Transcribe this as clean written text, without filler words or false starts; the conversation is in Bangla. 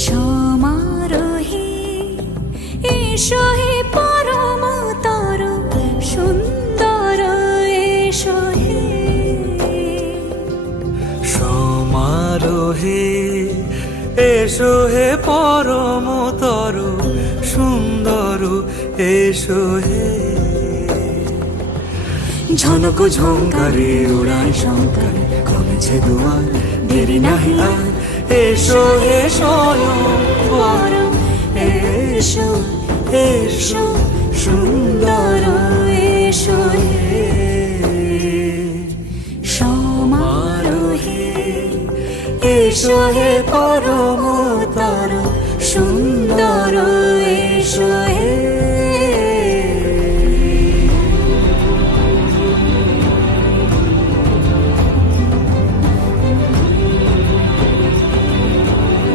সমারোহে এসো হে পরমতর সুন্দর এসো হে। সমারোহে এসো হে পরমতর সুন্দর এসো হে। ঝনক ঝঙ্কারে উড়ায় শঙ্কার কমেছে দুয়ার দেরি নাহি আর। এসো হে স্বয়ং পরম এসো এসো সুন্দর এসো হে। সমারোহে এসো হে পরম